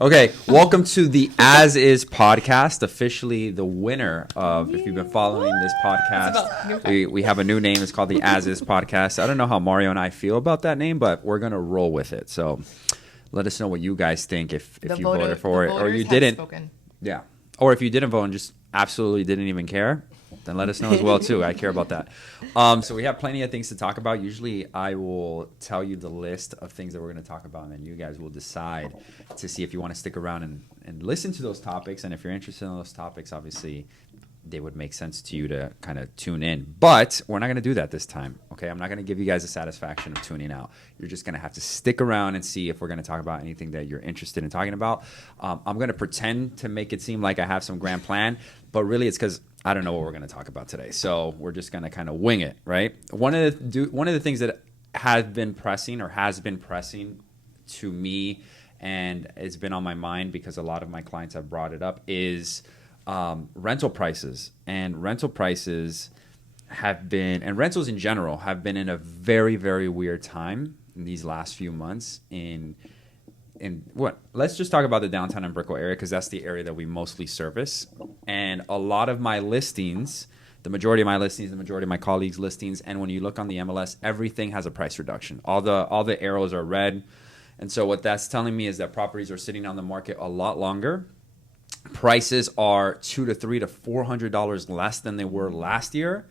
Okay, welcome to the As Is podcast, officially the winner of, if you've been following this podcast, we have a new name. It's called the As Is podcast. I don't know how Mario and I feel about that name, but we're going to roll with it. So let us know what you guys think if you voted for it or you didn't. Spoken. Yeah. Or if you didn't vote and just absolutely didn't even care, then let us know as well, too. I care about that. So we have plenty of things to talk about. Usually I will tell you the list of things that we're going to talk about, and then you guys will decide to see if you want to stick around and listen to those topics. And if you're interested in those topics, obviously they would make sense to you to kind of tune in. But we're not going to do that this time, okay? I'm not going to give you guys the satisfaction of tuning out. You're just going to have to stick around and see if we're going to talk about anything that you're interested in talking about. I'm going to pretend to make it seem like I have some grand plan, but really it's because I don't know what we're going to talk about today. So we're just going to kind of wing it, right? One of the things that has been pressing to me, and it's been on my mind because a lot of my clients have brought it up, is rental prices. And rental prices have been, and rentals in general, have been in a very, very weird time in these last few months let's just talk about the downtown and Brickell area, because that's the area that we mostly service. And a lot of my listings, the majority of my colleagues' listings, and when you look on the MLS, everything has a price reduction. All the arrows are red. And so what that's telling me is that properties are sitting on the market a lot longer. Prices are $200 to $300 to $400 less than they were last year.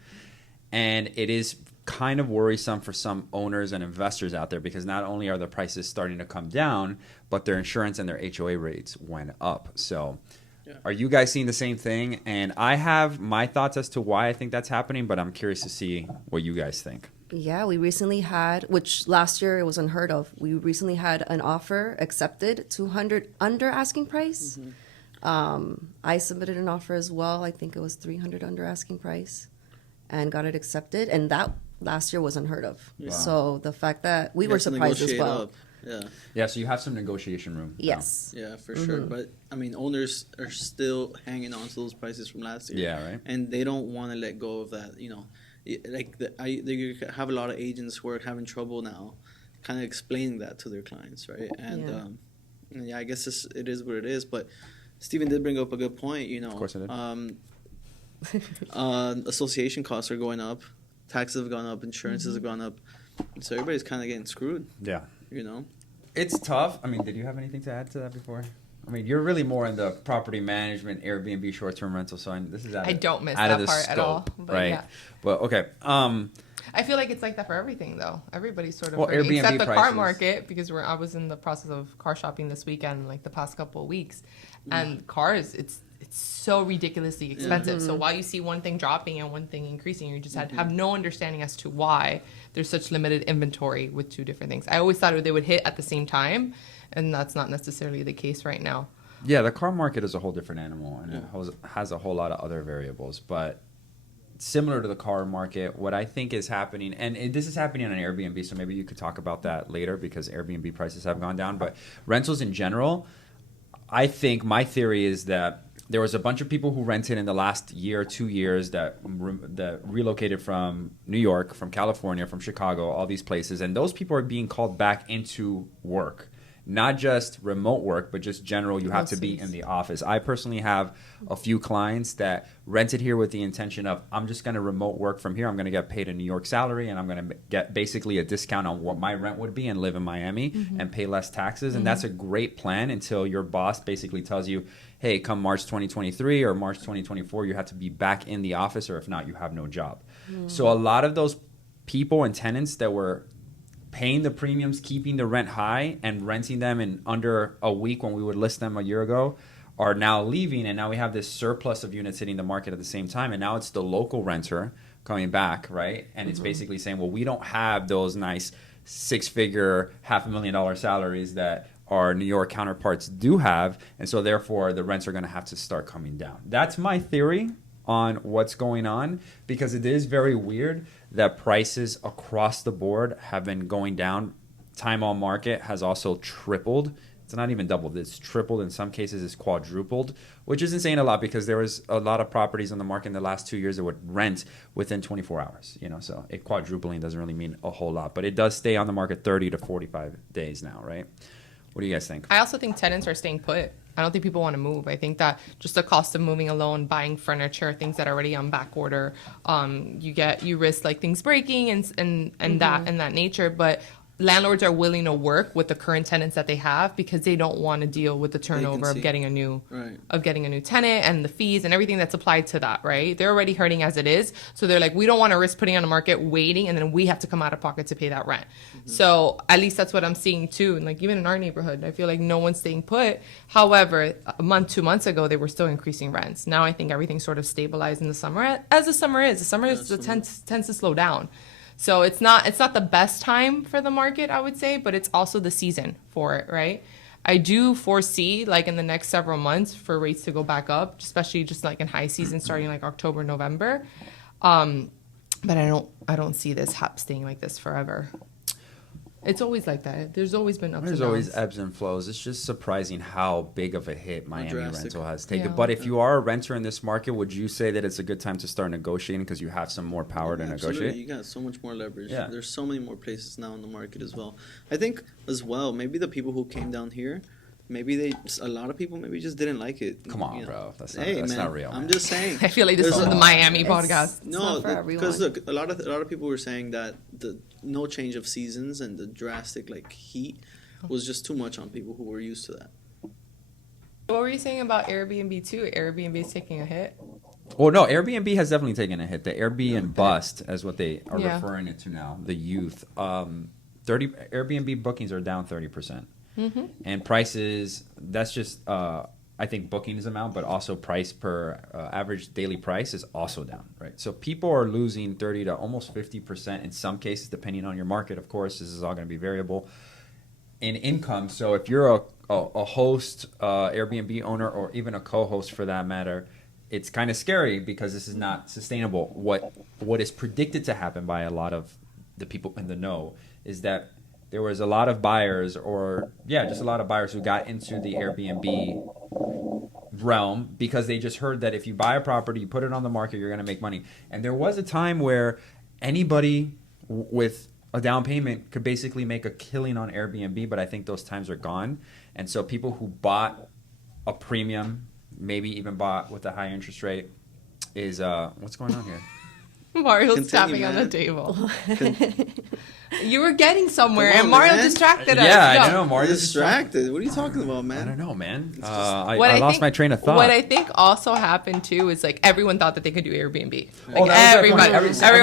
And it is kind of worrisome for some owners and investors out there, because not only are the prices starting to come down, but their insurance and their HOA rates went up. So Are you guys seeing the same thing? And I have my thoughts as to why I think that's happening, but I'm curious to see what you guys think. Yeah, we recently had, which last year it was unheard of, we recently had an offer accepted, 200 under asking price. Mm-hmm. I submitted an offer as well. I think it was 300 under asking price, and got it accepted. And that last year was unheard of. Wow. So the fact that we were surprised as well. Up. Yeah, so you have some negotiation room. Yes. Yeah, for sure. But, I mean, owners are still hanging on to those prices from last year. Yeah, right. And they don't want to let go of that, you know. They have a lot of agents who are having trouble now kind of explaining that to their clients, right? And, I guess it is what it is. But Steven did bring up a good point, you know. Of course I did. Association costs are going up. Taxes have gone up. Insurances have gone up. So everybody's kind of getting screwed. Yeah. You know? It's tough. I mean, did you have anything to add to that before? I mean, you're really more in the property management, Airbnb, short-term rental. So this is I don't miss that part at all. But right? Yeah. Well, okay. I feel like it's like that for everything, though. Everybody's sort of Airbnb except the prices. car market, because I was in the process of car shopping this weekend, like the past couple of weeks, and cars, it's so ridiculously expensive. Mm-hmm. So while you see one thing dropping and one thing increasing, you just have no understanding as to why there's such limited inventory with two different things. I always thought they would hit at the same time, and that's not necessarily the case right now. Yeah, the car market is a whole different animal, and it has a whole lot of other variables. But similar to the car market, what I think is happening, and this is happening on Airbnb, so maybe you could talk about that later, because Airbnb prices have gone down. But rentals in general, I think my theory is that there was a bunch of people who rented in the last year or 2 years that relocated from New York, from California, from Chicago, all these places. And those people are being called back into work. Not just remote work, but just general, you have to be in the office. I personally have a few clients that rented here with the intention of, I'm just going to remote work from here. I'm going to get paid a New York salary, and I'm going to get basically a discount on what my rent would be and live in Miami and pay less taxes. And that's a great plan until your boss basically tells you, hey, come March 2023 or March 2024, you have to be back in the office, or if not, you have no job. So a lot of those people and tenants that were paying the premiums, keeping the rent high, and renting them in under a week when we would list them a year ago, are now leaving. And now we have this surplus of units hitting the market at the same time. And now it's the local renter coming back, right? And it's basically saying, well, we don't have those nice six-figure, $500,000 salaries that our New York counterparts do have. And so therefore the rents are going to have to start coming down. That's my theory on what's going on, because it is very weird that prices across the board have been going down. Time on market has also tripled. It's not even doubled. It's tripled. In some cases, it's quadrupled, which isn't saying a lot, because there was a lot of properties on the market in the last 2 years that would rent within 24 hours. You know, so it quadrupling doesn't really mean a whole lot, but it does stay on the market 30 to 45 days now, right? What do you guys think? I also think tenants are staying put. I don't think people want to move. I think that just the cost of moving alone, buying furniture, things that are already on back order, you risk like things breaking and that nature. But landlords are willing to work with the current tenants that they have because they don't want to deal with the turnover of getting a new tenant and the fees and everything that's applied to that, right? They're already hurting as it is. So they're like, we don't want to risk putting on the market, waiting, and then we have to come out of pocket to pay that rent. So at least that's what I'm seeing too. And like even in our neighborhood, I feel like no one's staying put. However, 2 months ago, they were still increasing rents. Now I think everything's sort of stabilized in the summer, as the summer is. The summer tends to slow down. So it's not the best time for the market, I would say, but it's also the season for it, right? I do foresee, like in the next several months, for rates to go back up, especially just like in high season, starting like October, November. But I don't see this staying like this forever. It's always like that. There's always been ups and downs. There's always ebbs and flows. It's just surprising how big of a hit Miami rental has taken. Yeah. But if you are a renter in this market, would you say that it's a good time to start negotiating because you have some more power to negotiate? You got so much more leverage. Yeah. There's so many more places now in the market as well. I think as well, maybe the people who came down here, a lot of people maybe just didn't like it. Come on, bro. That's man, not real. I'm just saying. I feel like this is the Miami podcast. No, because look, a lot of people were saying that the no change of seasons and the drastic like heat was just too much on people who were used to that. What were you saying about Airbnb too? Airbnb is taking a hit. Well, no, Airbnb has definitely taken a hit. The Airbnb bust, as what they are referring it to now, the youth. Airbnb bookings are down 30%. Mm-hmm. And prices, that's just, I think, bookings amount, but also price per average daily price is also down, right? So people are losing 30 to almost 50% in some cases, depending on your market, of course. This is all going to be variable in income. So if you're a host, Airbnb owner, or even a co-host for that matter, it's kind of scary because this is not sustainable. What is predicted to happen by a lot of the people in the know is that there was a lot of buyers just a lot of buyers who got into the Airbnb realm because they just heard that if you buy a property, you put it on the market, you're going to make money. And there was a time where anybody with a down payment could basically make a killing on Airbnb, but I think those times are gone. And so people who bought a premium, maybe even bought with a high interest rate, is what's going on here? Mario's tapping on the table. You were getting somewhere, and Mario distracted us. Yeah, I know. Mario distracted. What are you talking about, man? I don't know, man. I lost my train of thought. What I think also happened too is like everyone thought that they could do Airbnb. Like everyone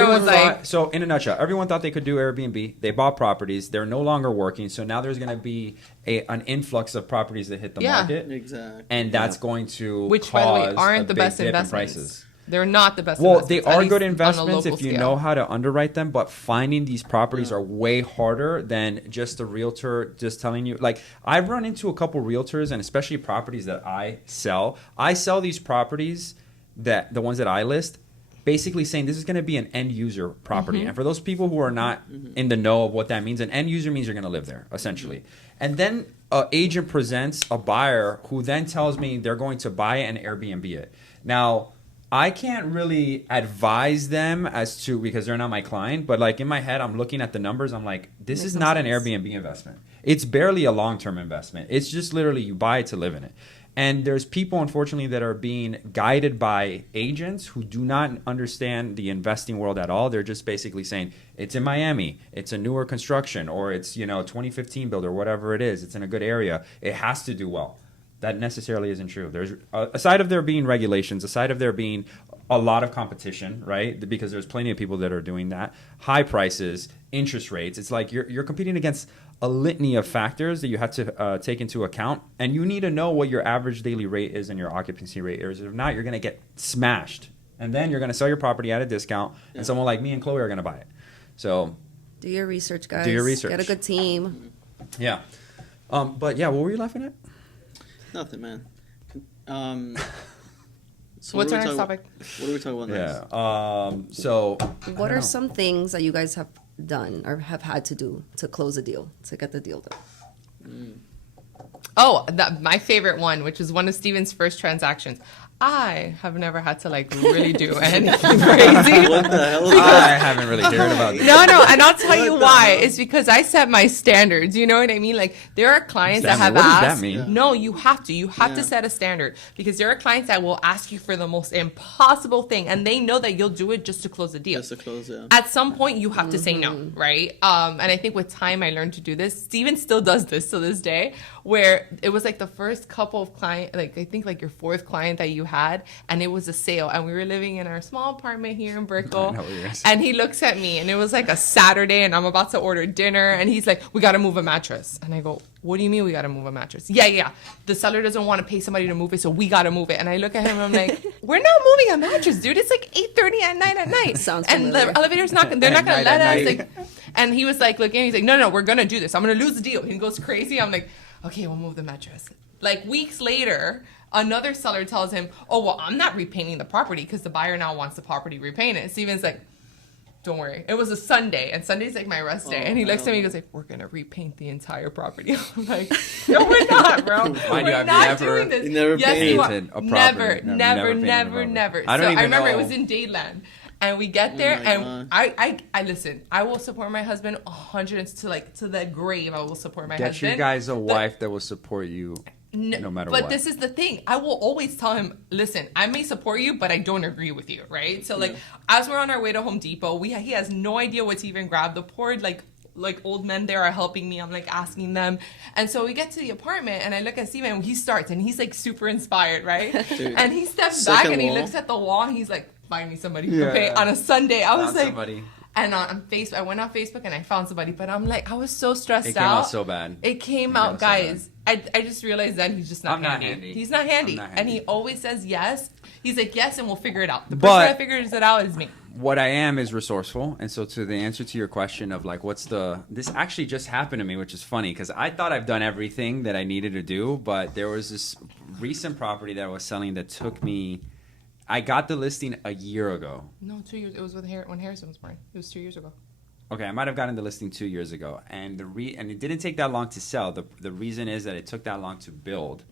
was like. So in a nutshell, everyone thought they could do Airbnb. They bought properties. They're no longer working. So now there's going to be an influx of properties that hit the market. Exactly. And that's going to which, cause by the way, aren't the best investments. Prices. They're not the best investments. Well, they are good investments if you know how to underwrite them, but finding these properties are way harder than just a realtor just telling you. Like, I've run into a couple realtors, and especially properties that I sell. I sell these properties, that the ones that I list, basically saying this is going to be an end user property. Mm-hmm. And for those people who are not in the know of what that means, an end user means you're going to live there, essentially. Mm-hmm. And then an agent presents a buyer who then tells me they're going to buy it and Airbnb it. Now, I can't really advise them as to, because they're not my client, but like in my head, I'm looking at the numbers. I'm like, this is not an Airbnb investment. It's barely a long-term investment. It's just literally you buy it to live in it. And there's people, unfortunately, that are being guided by agents who do not understand the investing world at all. They're just basically saying, it's in Miami, it's a newer construction, or it's, 2015 build or whatever it is. It's in a good area. It has to do well. That necessarily isn't true. There's aside of there being regulations, aside of there being a lot of competition, right? Because there's plenty of people that are doing that. High prices, interest rates. It's like you're competing against a litany of factors that you have to take into account, and you need to know what your average daily rate is and your occupancy rate is. If not, you're going to get smashed, and then you're going to sell your property at a discount, and someone like me and Chloe are going to buy it. So, do your research, guys. Do your research. Get a good team. Yeah, but yeah, what were you laughing at? Nothing, man. So what's our next topic? What are we talking about next? Yeah. So what are some things that you guys have done or have had to do to close a deal, to get the deal done? Oh, my favorite one, which was one of Steven's first transactions. I have never had to like really do anything crazy. What the hell? I haven't really heard about this. No, and I'll tell you why. It's because I set my standards. You know what I mean? Like there are clients that have What does asked. that mean? Yeah. No, you have to. You have to set a standard because there are clients that will ask you for the most impossible thing, and they know that you'll do it just to close the deal. Just to close, yeah. At some point, you have to say no, right? And I think with time, I learned to do this. Steven still does this to this day, where it was like the first couple of client, like I think like your fourth client that you had, and it was a sale, and we were living in our small apartment here in Brickell, and he looks at me, and it was like a Saturday, and I'm about to order dinner, and he's like, "We got to move a mattress," and I go, "What do you mean we got to move a mattress?" Yeah. The seller doesn't want to pay somebody to move it, so we got to move it. And I look at him, and I'm like, "We're not moving a mattress, dude. It's like 8:30 at night. Sounds and familiar. the elevator's not. They're not gonna let us. night. Like, and he was like, looking, he's like, "No, we're gonna do this. I'm gonna lose the deal." He goes crazy. I'm like, "Okay, we'll move the mattress." Like weeks later, another seller tells him, "Oh, well, I'm not repainting the property because the buyer now wants the property repainted." Steven's like, "Don't worry." It was a Sunday, and Sunday's like my rest day. And he looks at me and goes like, "We're gonna repaint the entire property." I'm like, "No, we're not, bro. Mind you, We're I've not never doing this." You never Yes, you are. painted a property. Never, No, never painted a property. never. I don't So even I remember know. it was in Dayland. And we get there, my and I listen. I will support my husband 100 to the grave. I will support my Get husband. you guys a But- wife that will support you no matter but what. this is the thing. I will always tell him, listen, I may support you, but I don't agree with you, right? So, like, as we're on our way to Home Depot, he has no idea what to even grab. The poor, like old men there are helping me. I'm, like, asking them. And so we get to the apartment, and I look at Steven, and he starts, and he's, like, super inspired, right? Dude, and he steps back, second and he wall. looks at the wall, and he's like, find me somebody who Yeah. can pay on a Sunday. I was Found like... somebody. And on Facebook, I went on Facebook and I found somebody, but I'm like, I was so stressed It came out so bad. It came It out, came out so guys. I just realized then he's just not I'm not handy. handy. He's not handy. I'm not And handy. he always says yes. He's like, yes, and we'll figure it out. The person But- that figures it out is me. What I am is resourceful, and so to the answer to your question of like, this actually just happened to me, which is funny because I thought I've done everything that I needed to do, but there was this recent property that I was selling that took me. I got the listing a year ago. No, 2 years. It was when Harrison was born. It was 2 years ago. Okay, I might have gotten the listing 2 years ago, and and it didn't take that long to sell. The reason is that it took that long to build,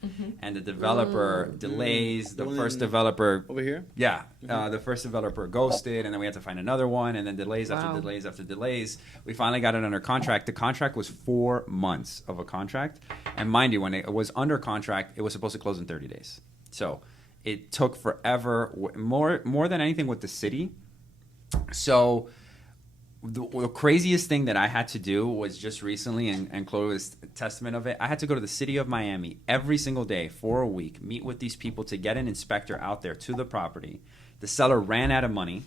and the developer delays. The The one first in- developer, Over here? yeah, the first developer ghosted, and then we had to find another one, and then delays after Wow. delays after delays. We finally got it under contract. The contract was 4 months of a contract, and mind you, when it was under contract, it was supposed to close in 30 days. So it took forever, more than anything with the city. So the craziest thing that I had to do was just recently, and Chloe was a testament of it, I had to go to the city of Miami every single day for a week, meet with these people to get an inspector out there to the property. The seller ran out of money.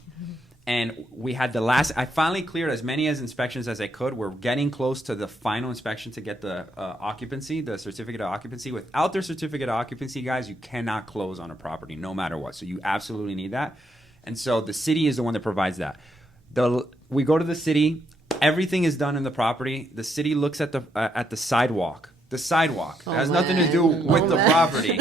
And we had I finally cleared as many inspections as I could. We're getting close to the final inspection to get the occupancy, the certificate of occupancy. Without their certificate of occupancy, guys, you cannot close on a property no matter what. So you absolutely need that. And so the city is the one that provides that. We go to the city. Everything is done in the property. The city looks at the sidewalk. The sidewalk. It has nothing to do with the property.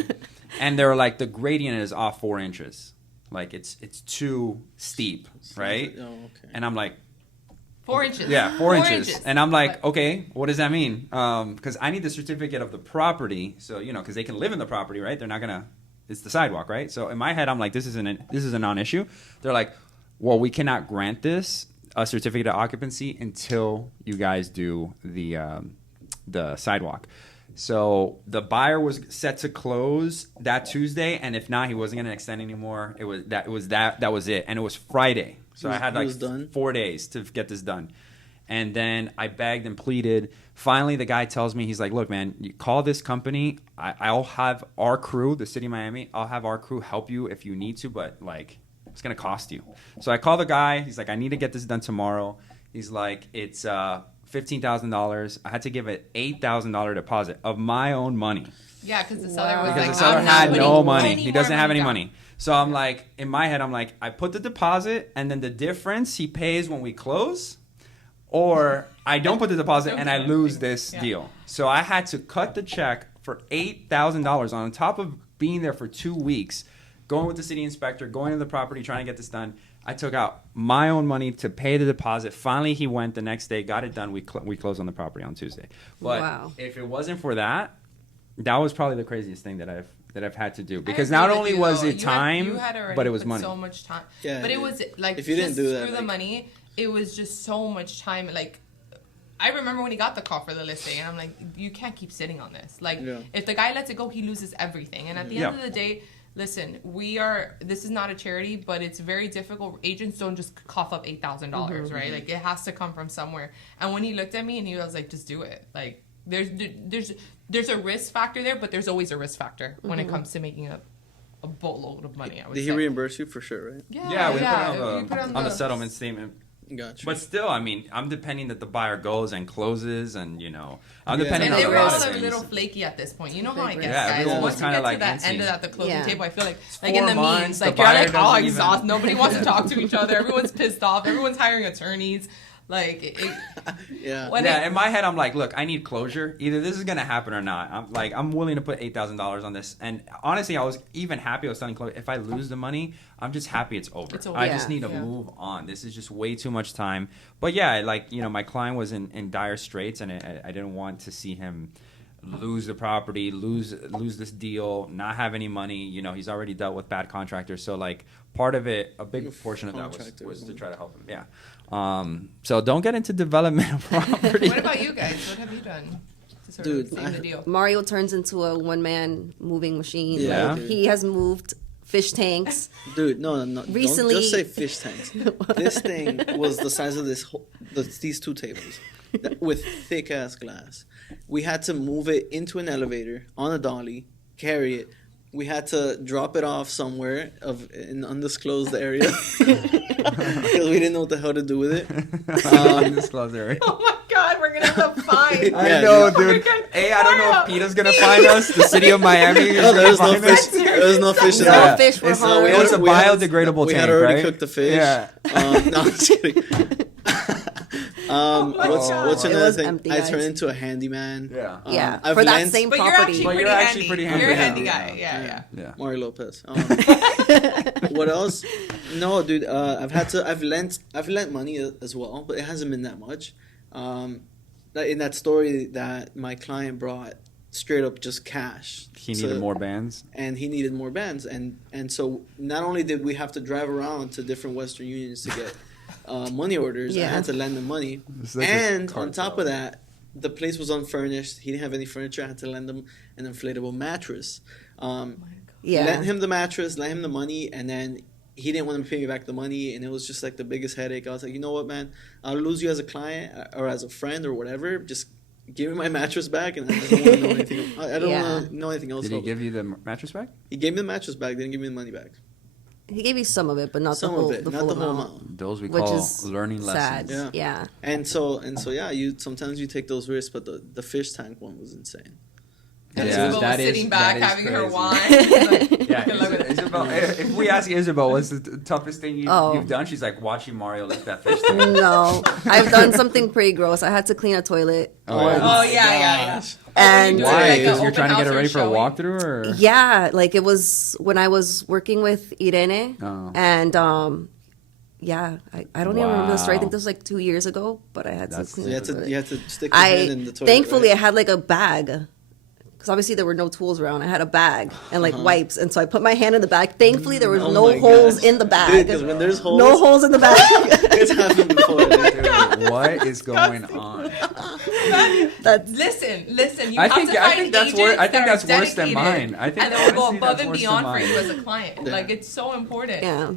And they're like, the gradient is off 4 inches. Like it's too steep, right? Oh, okay. And I'm like, 4 inches. yeah, 4 inches. And I'm like, okay, what does that mean? Because I need the certificate of the property, so because they can live in the property, right? They're not gonna. It's the sidewalk, right? So in my head, I'm like, this is a non-issue. They're like, well, we cannot grant this a certificate of occupancy until you guys do the sidewalk. So the buyer was set to close that Tuesday, and if not, he wasn't going to extend anymore. That was it, and it was Friday. So I had like 4 days to get this done, and then I begged and pleaded. Finally, the guy tells me, he's like, "Look, man, you call this company. I'll have our crew, the city of Miami. I'll have our crew help you if you need to, but like it's going to cost you." So I call the guy. He's like, "I need to get this done tomorrow." He's like, "It's $15,000. I had to give an $8,000 deposit of my own money. Yeah, because the seller was Because like, the seller I'm not had putting no money. any He more doesn't have any down. money. So I'm like, in my head, I'm like, I put the deposit, and then the difference he pays when we close, or I don't put the deposit and I lose this deal. So I had to cut the check for $8,000 on top of being there for 2 weeks, going with the city inspector, going to the property, trying to get this done. I took out my own money to pay the deposit. Finally, he went the next day, got it done. We closed on the property on Tuesday. But Wow. if it wasn't for that, that was probably the craziest thing that I've had to do, because I agree not with only you, was though. it time, but it was put money. so much time. Yeah, but it was like, if you didn't do that, through the money, it was just so much time. Like, I remember when he got the call for the listing, and I'm like, you can't keep sitting on this. Like, if the guy lets it go, he loses everything. And at the end of the day, listen, this is not a charity, but it's very difficult. Agents don't just cough up $8,000, right? Like, it has to come from somewhere. And when he looked at me and he was like, just do it. Like, there's a risk factor there, but there's always a risk factor when it comes to making a boatload of money, I would say. Did he reimburse you for sure, right? Yeah, we put it on the settlement statement. Gotcha. But still, I mean, I'm depending that the buyer goes and closes, and I'm depending and on they a were lot all of a things. little flaky at this point. You know how I guess, Yeah, guys. everyone was Once you kinda get like to that antsy. end of at the closing table, I feel like 4 in the months, meetings, the like you're buyer like, doesn't exhausted. even- Nobody wants to talk to each other. Everyone's pissed off. Everyone's hiring attorneys. Like, in my head, I'm like, look, I need closure. Either this is gonna happen or not. I'm willing to put $8,000 on this. And honestly, I was even happy. I was telling Chloe, if I lose the money, I'm just happy it's over. I just need to move on. This is just way too much time. But yeah, like, my client was in dire straits, and I didn't want to see him lose the property, lose this deal, not have any money. He's already dealt with bad contractors. So like, part of it, a big portion of that was to try to help him. Yeah. So don't get into development of property. What about you guys? What have you done to sort of save the deal? Mario turns into a one-man moving machine. Yeah. Like, he has moved fish tanks. Dude, no. Recently, don't just say fish tanks. This thing was the size of these 2 tables with thick ass glass. We had to move it into an elevator on a dolly, carry it. We had to drop it off somewhere in an undisclosed area because we didn't know what the hell to do with it. Undisclosed area. Oh my God, we're gonna have to find. I know, dude. Hey, I don't know if PETA's gonna find us. The city of Miami. No, there's no fish. There's no fish in No that. fish were harmed. It was a biodegradable We tank, had already right? cooked the fish. Yeah. No, I'm just kidding. What's another was thing? empty, I guys. turned into a handyman. Yeah, I've for that lent- same But you're property. actually But pretty you're actually handy. pretty You're a handy. handy guy. Yeah. Mario Lopez. What else? No, dude. I've lent money as well, but it hasn't been that much. In that story that my client brought, straight up just cash. He needed more bands. And he needed more bands, and so not only did we have to drive around to different Western unions to get money orders, I had to lend him money, like and on top of that, the place was unfurnished. He didn't have any furniture. I had to lend him an inflatable mattress. Lent him the mattress, lent him the money, and then he didn't want to pay me back the money, and it was just like the biggest headache. I was like, you know what, man? I'll lose you as a client or as a friend or whatever. Just give me my mattress back, and I just don't want to know anything. I don't want to know anything else. Did he give you the mattress back? He gave me the mattress back. Didn't give me the money back. He gave you some of it, but not Some the whole, of it, the not full the whole amount. amount. Those we Which call is learning sad. lessons. Yeah. And so yeah, you sometimes you take those risks, but the fish tank one was insane. And Yeah, Isabel was sitting back that is having her crazy. wine. Like, Yeah, Isabel, if we ask Isabel what's the toughest thing you've done, she's like watching Mario lift that fish tank. No, I've done something pretty gross. I had to clean a toilet. Oh yeah. And Why? Like Because an you're trying to open get it house ready or for a showing? walkthrough, or Yeah, like it was when I was working with Irene, and I don't even remember the story. I think this was like 2 years ago, but I had to So clean you the had to toilet. stick your hand in the toilet. Thankfully right? I had like a bag. Because obviously there were no tools around. I had a bag and like wipes. And so I put my hand in the bag. Thankfully there was Oh no my holes gosh. in the bag. Dude, 'cause when there's holes, no holes in the bag. it's happened before. Dude, what is going on? Listen. You I have think- to I find think that's agents wor- I think that are that's worse than dedicated, mine. I think and they'll go honestly, above that's and worse beyond than for you mine. as a client. Like, it's so important. Yeah.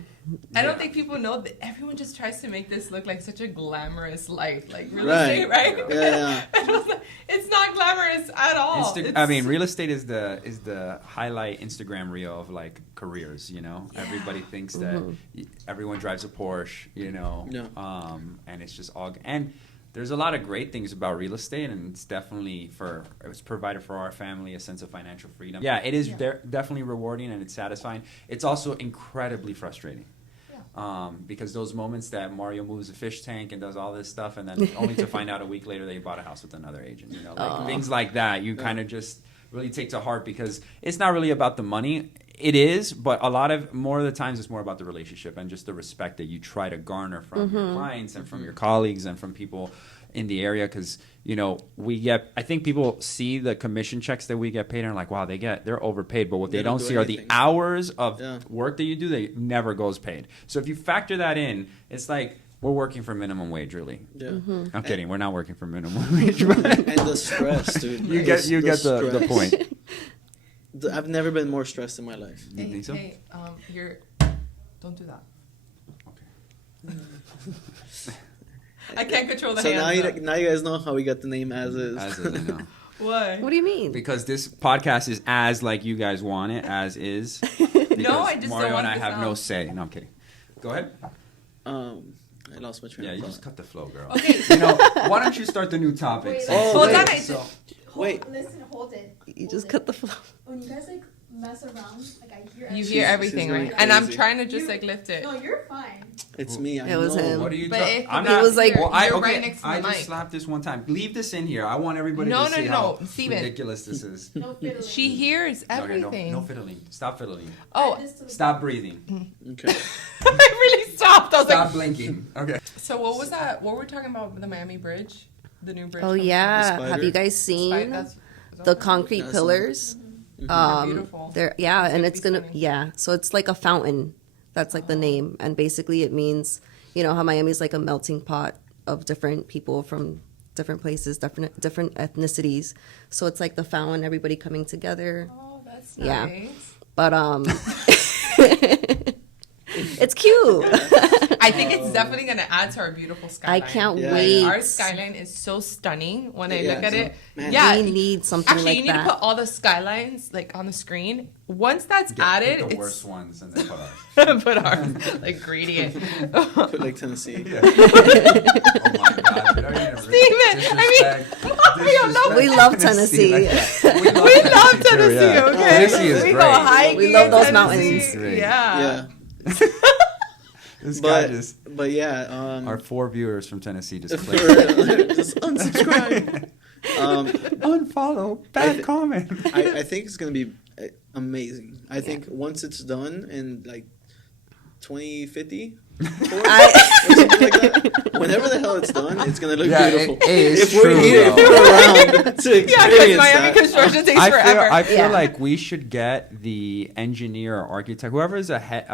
I don't think people know that everyone just tries to make this look like such a glamorous life, like real Right. estate, right? Yeah. It's not glamorous at all. I mean, real estate is the highlight Instagram reel of like careers. Everybody thinks that everyone drives a Porsche. And it's just all. And there's a lot of great things about real estate, and it's definitely it's provided for our family a sense of financial freedom. Yeah, it is definitely rewarding and it's satisfying. It's also incredibly frustrating. Because those moments that Mario moves a fish tank and does all this stuff, and then only to find out a week later that he bought a house with another agent, things like that, you kind of just really take to heart, because it's not really about the money. It is, but more of the times it's more about the relationship and just the respect that you try to garner from your clients and from your colleagues and from people in the area because, you know, I think people see the commission checks that we get paid and are like, wow, they're overpaid. But what they don't see are the hours of work that you do that never goes paid. So if you factor that in, it's like we're working for minimum wage, really. Yeah. Mm-hmm. I'm kidding. We're not working for minimum wage. But and the stress, dude. you get the point. I've never been more stressed in my life. You think so? Hey, don't do that. Okay. I can't control the hands. So now you guys know how we got the name As Is. As Is, I know. Why? What do you mean? Because this podcast is as like you guys want it, as is. No, I just Mario don't want and I to have sound. no say. No, I'm kidding. Go ahead. I lost my train of thought. Yeah, you just cut the flow, girl. Okay. You know, why don't you start the new topic? Listen, hold it. You just cut the flow. When you guys like mess around, like I hear. You hear everything, right? And I'm trying to just like lift it. No, you're fine. It's me. It was him. What are you But talking? I'm not. It was like- you're right okay, next to I the just mic. slapped this one time. Leave this in here. I want everybody to see how Steven. ridiculous this is. No fiddling. She hears everything. No fiddling. Stop fiddling. Oh, Stop breathing. Okay. I really stopped. I was Stop like, blinking. Okay. so what was that? What were we talking about with the Miami Bridge? The new bridge? Oh coming yeah, The have you guys from- seen That's- the concrete pillars? They're beautiful. And It's it's gonna gonna be so it's like a fountain. That's like the name, and basically it means, you know, how Miami's like a melting pot of different people from different places, different ethnicities. So it's like the fountain, everybody coming together. Oh, that's Yeah. nice. But it's cute. I think it's definitely going to add to our beautiful skyline. I can't Yeah, wait. Our skyline is so stunning when I Yeah, look at it. man. Yeah. We need something Actually, like you need that. to put all the skylines like on the screen. Once that's added, Pick the it's worst ones and then put ours. put ours like gradient. Put like Tennessee. Oh my God. Steven, We love Tennessee. we love Tennessee. Okay, Tennessee is we great. go hiking. We love those in mountains. Tennessee. Yeah. This guy just. But yeah. Our 4 viewers from Tennessee just for, clicked. just unsubscribe. Unfollow. Bad comment. I think it's gonna be amazing. I think once it's done in like 2050, or something like that, whenever the hell it's done, it's gonna look beautiful. It's if we're true, here, if though. we're around to Yeah, experience because Miami that. construction takes forever. I feel Yeah. like we should get the engineer or architect, whoever is the head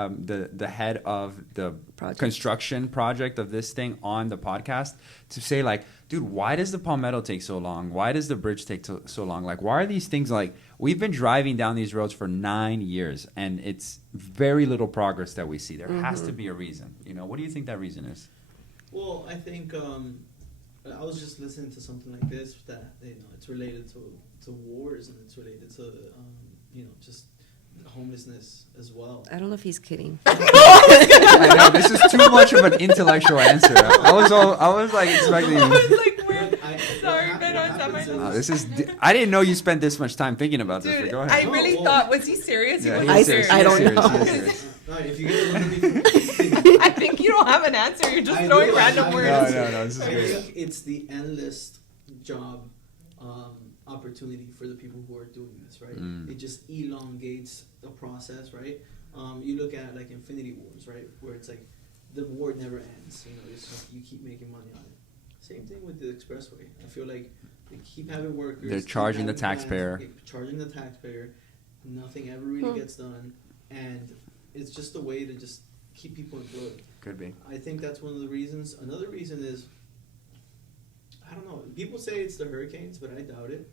of the construction project of this thing on the podcast, to say like, dude, why does the Palmetto take so long? Why does the bridge take so long? Like, why are these things like, we've been driving down these roads for 9 years and it's very little progress that we see. There has to be a reason. You know, what do you think that reason is? Well, I think I was just listening to something like this that, you know, it's related to wars and it's related to you know, just homelessness as well. I don't know if he's kidding. I know, this is too much of an intellectual answer. I was like expecting. I was like, we're sorry, what but I was at my happens I didn't know you spent this much time thinking about this. But Dude, go I ahead. really thought, was he serious? Yeah, He he's was serious. I don't He is know. serious. He is serious. No, if you get I think you don't have an answer. You're just throwing random words. No, this is I great. think it's the endless job opportunity for the people who are doing this, right? It just elongates the process, right? You look at like Infinity Wars, right, where it's like the war never ends. You know, it's just, you keep making money on it. Same thing with the expressway. I feel like they keep having workers. They're keep charging the having plans, taxpayer. charging the taxpayer. Nothing ever really gets done, and it's just a way to just keep people employed. Could be. I think that's one of the reasons. Another reason is, I don't know. People say it's the hurricanes, but I doubt it.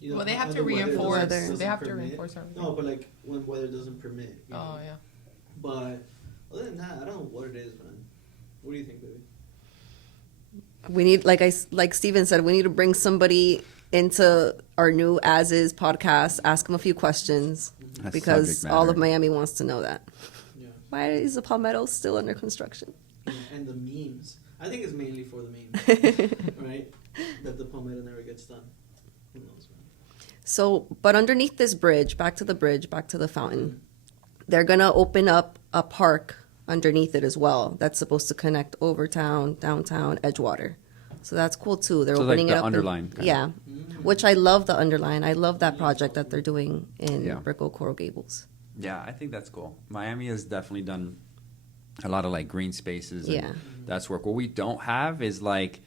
You know, Well, they have when to the weather reinforce. doesn't They have to permit. reinforce everything. No, but like when weather doesn't permit. You know? Oh, yeah. But other than that, I don't know what it is, man. What do you think, baby? We need, like Steven said, we need to bring somebody into our new As Is podcast, ask him a few questions, That's because subject all matter. of Miami wants to know that. Yeah. Why is the Palmetto still under construction? And the memes. I think it's mainly for the memes, right? That the Palmetto never gets done. Who knows, man? So, but underneath this bridge, back to the fountain, they're going to open up a park underneath it as well. That's supposed to connect Overtown, downtown, Edgewater. So that's cool too. They're So like opening the it up. underline kind of. Yeah. Which I love the underline. I love that project that they're doing in Yeah. Brickell Coral Gables. Yeah, I think that's cool. Miami has definitely done a lot of like green spaces. And Yeah. that's work. What we don't have is like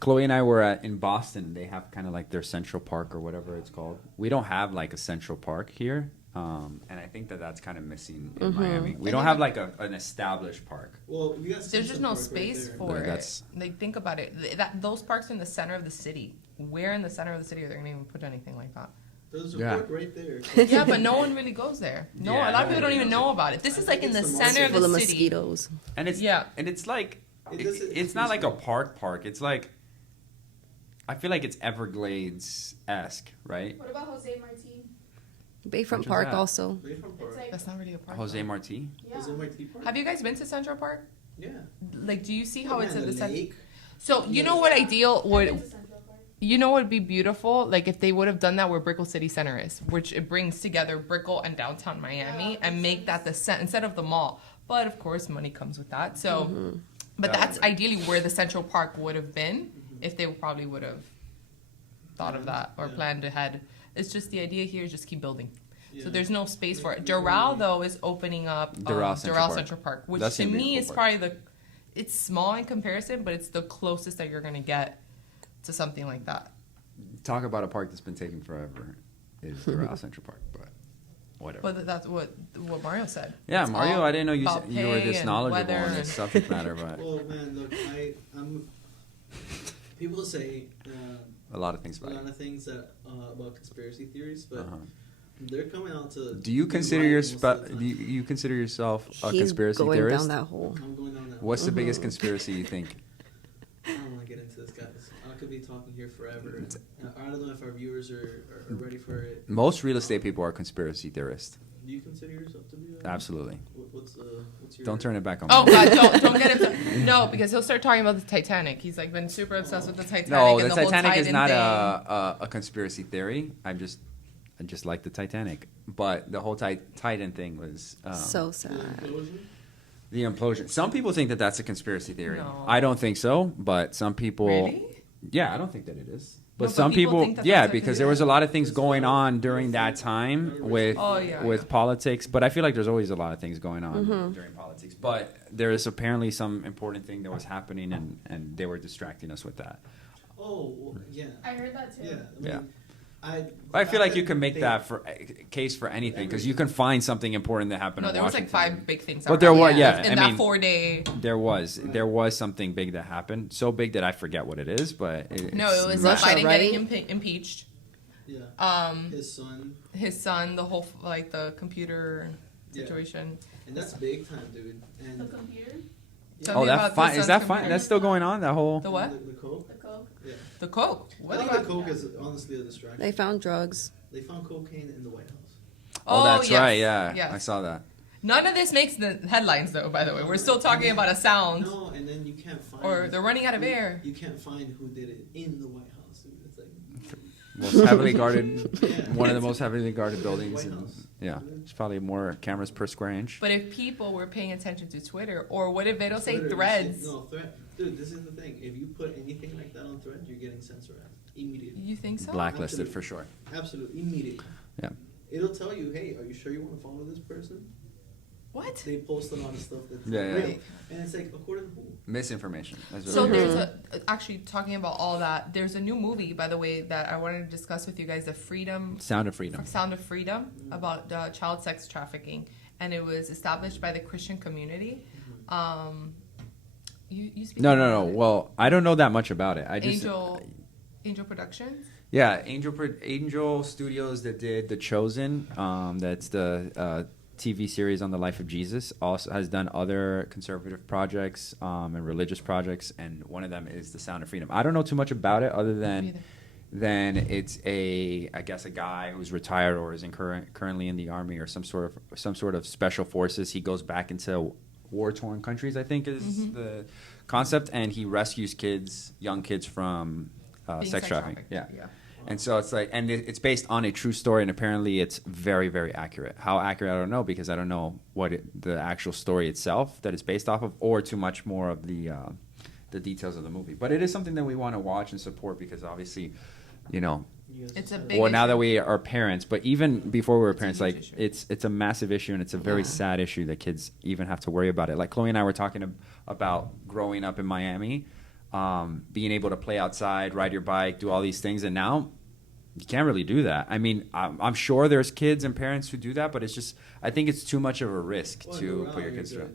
Chloe and I were in Boston. They have kind of like their Central Park or whatever it's called. We don't have like a Central Park here. And I think that that's kind of missing in Miami. We don't have like an established park. Well, you got There's just no space for it. That's- Like, think about it. Those parks are in the center of the city. Where in the center of the city are they going to even put anything like that? There's a Yeah. park right there. Yeah, but no one really goes there. No, Yeah, a lot of no people one don't even know about it. This is like in the it's the center of Full of the city. mosquitoes. And it's Yeah. and it's like It doesn't- it's not like a park. It's like I feel like it's Everglades-esque, right? What about Jose Marti? Bayfront Which is Park that? also. Bayfront Park. It's like, That's not really a park. Jose though. Marti. yeah. Jose Marti Park? Have you guys been to Central Park? Yeah. Like, do you see Oh, how man, it's at the the center? lake. So you know what ideal I've would been to Central Park. you know what would be beautiful? Like if they would have done that where Brickell City Center is, which it brings together Brickell and downtown Miami Yeah, and makes make that the instead of the mall. But of course, money comes with that. So, but That that's would- ideally where the Central Park would have been if they probably would have thought of that or Yeah. planned ahead. It's just the idea here is just keep building. So Yeah. there's no space for it. Doral though is opening up Doral Central Park. Central Park, which That to seemed me beautiful is park. probably it's small in comparison, but it's the closest that you're gonna get to something like that. Talk about a park that's been taking forever is Doral Central Park, but whatever. But that's what Mario said. Yeah, It's Mario, all I didn't know you about you were pay this and knowledgeable weather on and- this subject matter, but Well, man, look, I'm. People say a lot of things a about lot it. of things that about conspiracy theories, but Uh-huh. they're coming out to. Do you be consider right most of the time. you consider yourself a He's conspiracy going theorist? down that hole. I'm going down that. What's the biggest conspiracy you think? I don't want to get into this, guys. I could be talking here forever. I don't know if our viewers are ready for it. Most real estate people are conspiracy theorists. Do you consider yourself to be? Absolutely. What's your? Don't turn it back on. Oh me. God, don't get it. No, because he'll start talking about the Titanic. He's like been super obsessed with the Titanic. No, and the whole Titanic is Titan not thing. a conspiracy theory. I just like the Titanic, but the whole Titan thing was So sad. Implosion? the implosion. Some people think that that's a conspiracy theory. No. I don't think so, but some people. Really? Yeah, I don't think that it is. But No, but some people people, think that yeah, that's a because there was a lot of things going on during that Oh, time with yeah. politics. But I feel like there's always a lot of things going on Mm-hmm. during politics. But there is apparently some important thing that was happening, and they were distracting us with that. Oh, well, yeah. I heard that too. Yeah. Yeah. I feel like you can make that for case for anything because you can find something important that happened. No, in there was like Washington. 5 big things. But there was, happened yeah. in I that mean, 4-day. there was something big that happened. So big that I forget what it is, but No, it was Russia, Biden right? getting impeached. Yeah. His son. The whole like the computer situation. And that's big time, dude. The And computer, Tell Oh, me that about fine the is son's that fine? computer. That's still going on. That whole The what? The coke. the coke. Yeah. The coke. I What think about the coke is honestly a distraction. They found drugs. They found cocaine in the White House. Oh, that's yes, right. Yeah, yes. I saw that. None of this makes the headlines, though. By the way, we're still talking about a sound, No, and then you can't find. or they're running out of you- air. You can't find who did it in the White House. Dude. It's like Most heavily guarded, Yeah. one of the most heavily guarded White buildings. House. Yeah, there's probably more cameras per square inch. But if people were paying attention to Twitter, or what if they don't say Twitter, threads? No, thread. Dude, this is the thing. If you put anything like that on thread, you're getting censored immediately. You think so? Blacklisted Absolutely. for sure. Absolutely, immediately. Yeah. It'll tell you, hey, are you sure you want to follow this person? What? They post a lot of stuff that's Yeah, yeah. real. And it's like, according to who? Misinformation. That's what So it is. there's actually talking about all that. There's a new movie, by the way, that I wanted to discuss with you guys. The Sound of Freedom. Sound of Freedom about child sex trafficking, and it was established by the Christian community. You speak No. about it. Well, I don't know that much about it. I just Angel Productions. Yeah, Angel Studios that did The Chosen. That's the TV series on the life of Jesus. Also has done other conservative projects and religious projects, and one of them is The Sound of Freedom. I don't know too much about it other than it's a guy who's retired or is currently in the army or some sort of special forces. He goes back into war-torn countries, I think is the concept, and he rescues young kids from Being sex trafficking. trafficked. Yeah. And so it's like, and it's based on a true story, and apparently it's very, very accurate. How accurate, I don't know, because I don't know the actual story itself that it's based off of, or too much more of the details of the movie. But it is something that we want to watch and support because obviously, You guys It's a decide. big well, now issue. that we are parents, but even before we were It's a parents, huge like issue. it's a massive issue, and it's a very sad issue that kids even have to worry about it. Like Chloe and I were talking about growing up in Miami. being able to play outside, ride your bike, do all these things. And now you can't really do that. I mean, I'm sure there's kids and parents who do that, but it's just, I think it's too much of a risk to put your kids through.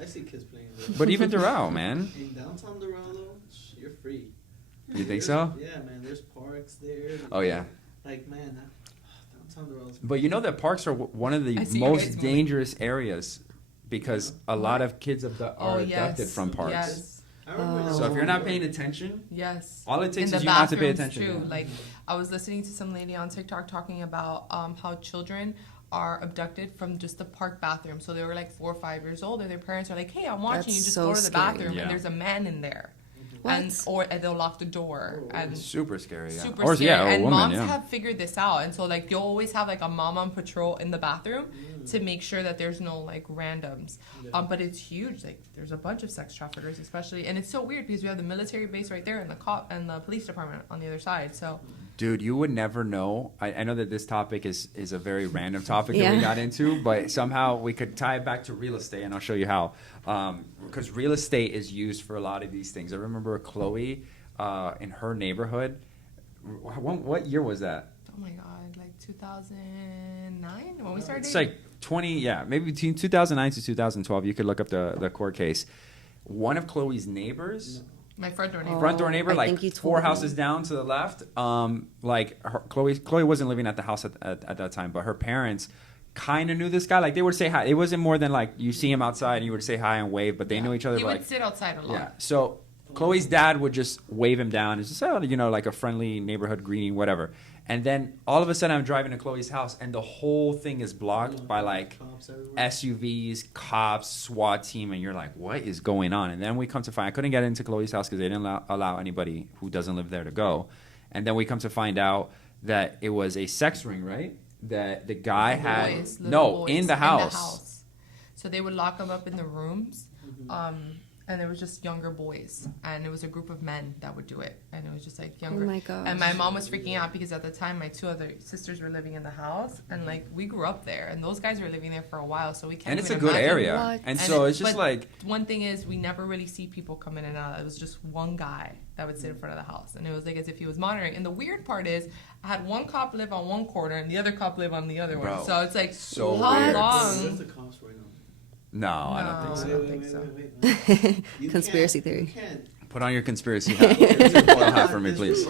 I see kids playing. But even Doral, man. In downtown Doral, though, you're free. You think so? Yeah, man. There's parks there. Oh, yeah. Like, man, downtown Doral. But you know that parks are one of the most dangerous areas because a lot of kids are abducted from parks. Yes. So if you're not paying attention, all it takes is you not to pay attention. Too. Like, I was listening to some lady on TikTok talking about how children are abducted from just the park bathroom. So they were like 4 or 5 years old, and their parents are like, "Hey, I'm watching you. Just go to the bathroom, and there's a man in there." And they'll lock the door. And super scary. Yeah. Super scary. And moms have figured this out. And so, like, you'll always have, like, a mom on patrol in the bathroom to make sure that there's no, like, randoms. But it's huge. Like, there's a bunch of sex traffickers, especially. And it's so weird because we have the military base right there and the cop and the police department on the other side. So, dude, you would never know. I know that this topic is a very random topic that we got into, but somehow we could tie it back to real estate, and I'll show you how. Because real estate is used for a lot of these things. I remember Chloe in her neighborhood. What year was that? Oh my God, like 2009 when we started. It's like 20, maybe between 2009 to 2012. You could look up the court case. One of Chloe's neighbors. My front door neighbor. Front door neighbor, like 4 houses down to the left. Chloe wasn't living at the house at that time, but her parents kind of knew this guy. Like, they would say hi. It wasn't more than like you see him outside and you would say hi and wave, but they knew each other. He would sit outside a lot. Yeah. So Chloe's dad would just wave him down and just say, like a friendly neighborhood greeting, whatever. And then all of a sudden I'm driving to Chloe's house and the whole thing is blocked by like SUVs, cops, SWAT team. And you're like, what is going on? And then we come to find, I couldn't get into Chloe's house because they didn't allow anybody who doesn't live there to go. And then we come to find out that it was a sex ring, right? That the guy had in the house. So they would lock them up in the rooms, and there was just younger boys, and it was a group of men that would do it, and it was just like younger. Oh my gosh. And my mom was freaking out because at the time my 2 other sisters were living in the house, and like we grew up there, and those guys were living there for a while, so we can't. And it's a even good imagine area, and so it's just like one thing is we never really see people come in and out. It was just one guy that would sit in front of the house, and it was like as if he was monitoring. And the weird part is, I had one cop live on one corner and the other cop live on the other one. So it's like, so how weird. long? The cops right now. No, I don't think so. Wait. Conspiracy theory. Put on your conspiracy hat for me, please.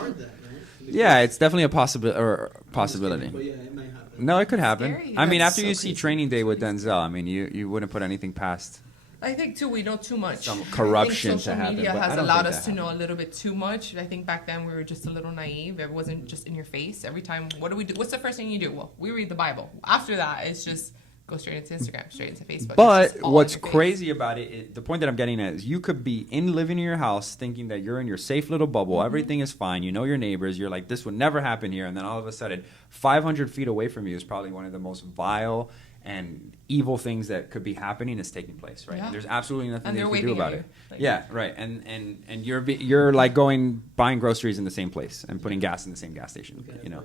Yeah, it's definitely a possibility. But yeah, it might happen. No, it could happen. Scary. I mean, That's after so you see crazy. Training Day with Denzel, I mean, you wouldn't put anything past. I think too we know too much. Some corruption I think social to happen, media but I has don't allowed think us that to know a little bit too much. I think back then we were just a little naive. It wasn't just in your face every time. What do we do? What's the first thing you do? Well, we read the Bible. After that, it's just go straight into Instagram, straight into Facebook. But what's crazy about it, the point that I'm getting at is you could be living in your house thinking that you're in your safe little bubble. Everything is fine. You know your neighbors. You're like, this would never happen here. And then all of a sudden, 500 feet away from you is probably one of the most vile and evil things that could be happening is taking place, right? Yeah. There's absolutely nothing And that they're you can do waving about at it. you. Like- Yeah, right. And you're like buying groceries in the same place and putting gas in the same gas station, you know.